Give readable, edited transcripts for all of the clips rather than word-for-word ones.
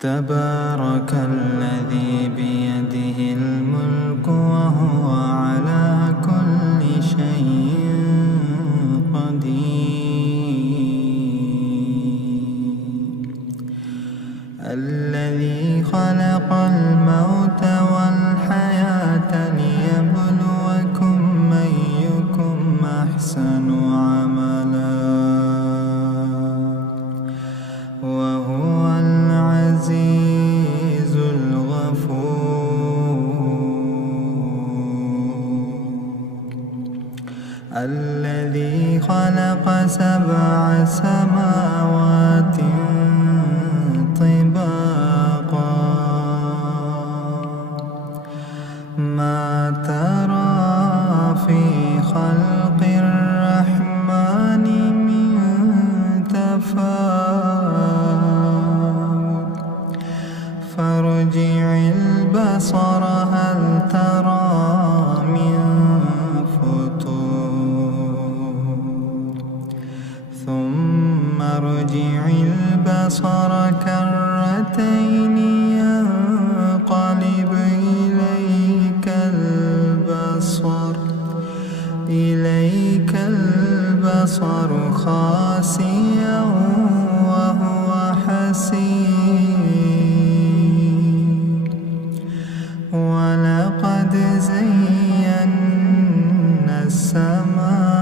تبارك الذي بيده الملك وهو على كل شيء قدير. الذي خلق الموت والحياة ليبلوكم أيكم أحسن عملا وهو العزيز الغفور. الذي خلق 7 سماوات طباقا ما ترى في خلق الرحمن من تفاوت فارجع البصر هل ترى من فطور ثم ارجع البصر كرتين ينقلب إليك البصر خاسئا وهو حسير. ولقد زينا السماء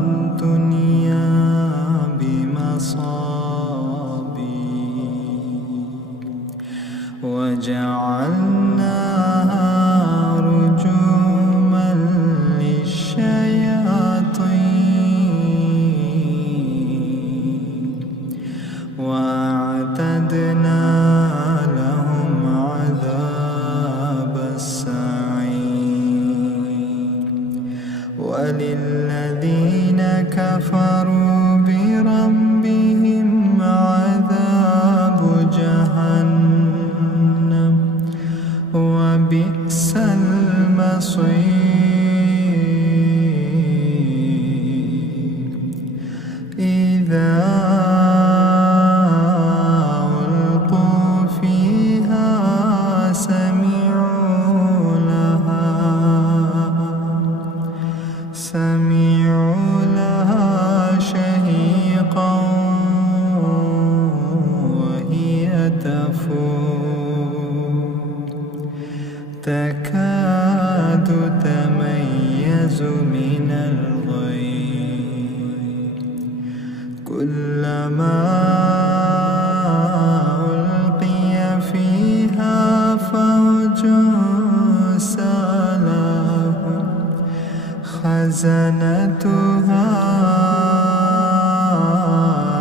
الدنيا بمصابيح وجعلناها رجوما للشياطين وأعتدنا لهم عذاب السعير. وللذين كفروا بربهم عذاب جهنم وبئس المصير. إذا ألقوا فيها سمعوا لها شهيقا وهي تفور تكاد تميز من الغيظ كلما ألقي فيها فوج سألهم خزنتها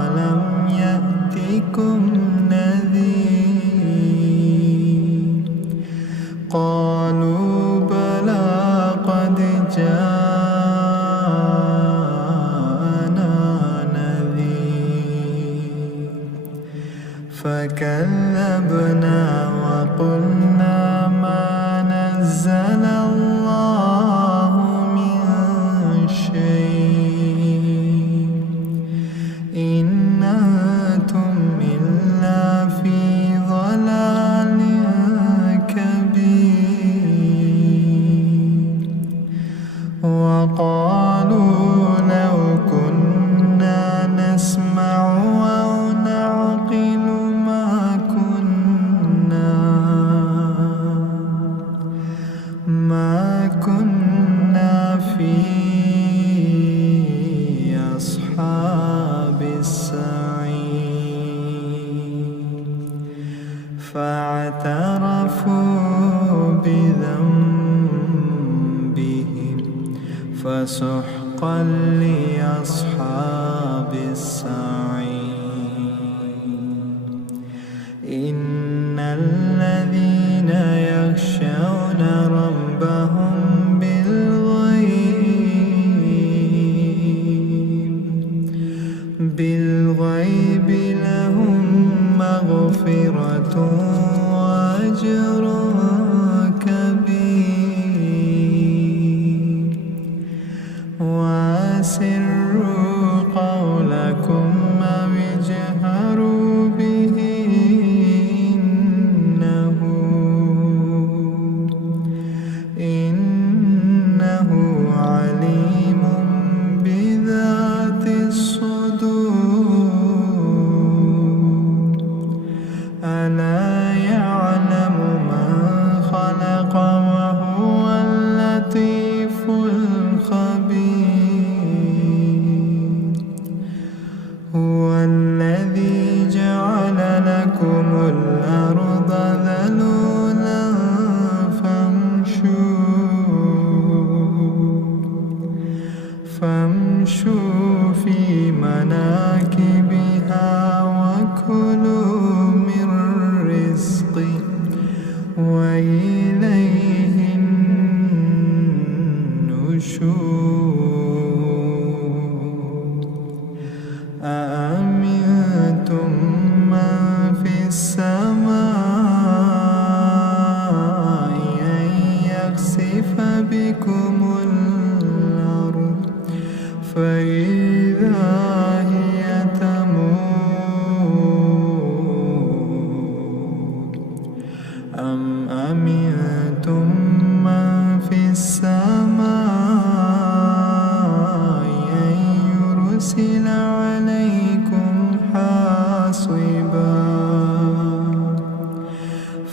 ألم يأتكم نذير قالوا بلى قد جاءنا نذير فكذبنا وقلنا ما نزل الله من شيء إن أنتم إلا في ضلال كبير. وقالوا لو كنا نسمع أو نعقل ما كنا في أصحاب السعير. فاعترفوا بذنبهم فسحقا لأصحاب السعير. إن الذين يخشون ربهم بالغيب لهم مغفرة وأجر كبير. وأسروا قولكم أو اجهروا حاصبا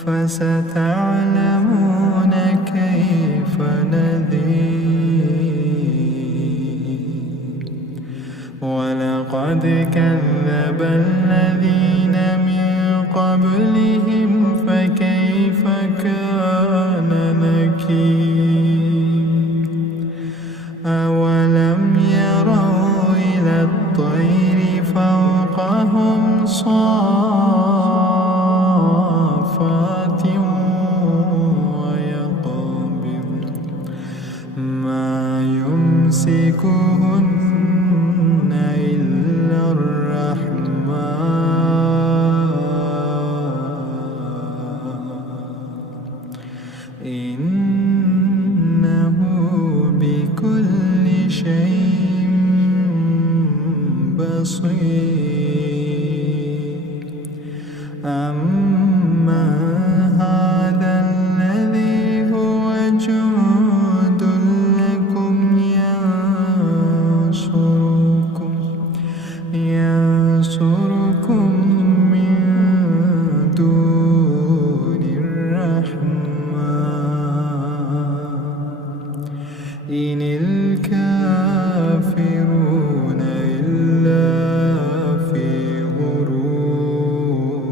فستعلمون كيف نذير ولقد كذب الذين من قبلهم فكيف كان نكير أولم يروا إلى الطير فوقهم صافات ويقبض ما يمسكهن إلا الرحمن إنه بكل شيء بصير أما هذا الذي هو جند لكم ينصركم من دون الرحمن إن الكافرون إلا في غرور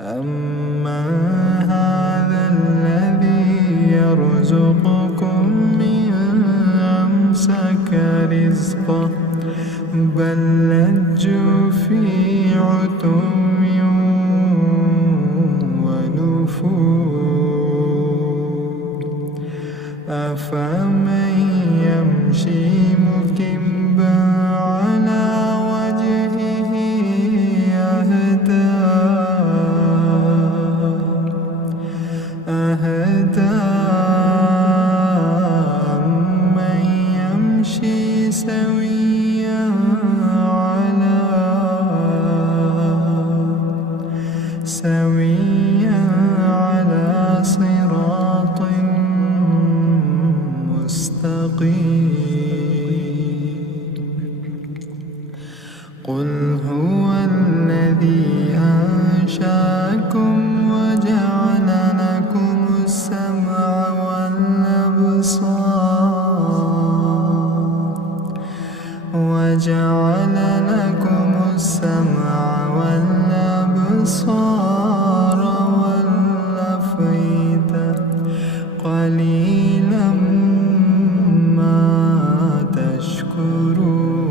أما هذا الذي يرزقكم من أمسك رزقه بل لجوا في عتو ونفور أفمن يمشي مكبا على وجهه أهدى أمن يمشي سويا على صراط مستقيم قل هو الذي أنشأكم وجعل لكم السمع والأبصار والأفئدة قليلا ما تشكرون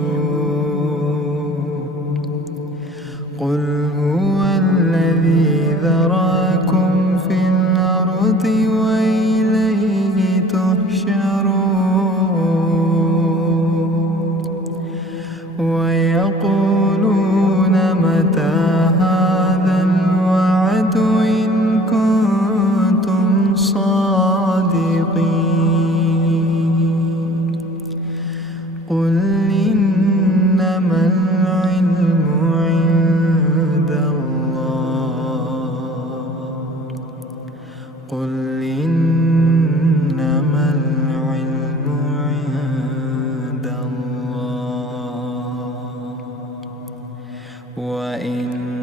قل هو الذي ذراكم في الأرض وإليه تحشرون ويقولون متى هذا الوعد إن كنتم صادقين قل إنما العلم عند الله قل إنما العلم عند الله وإن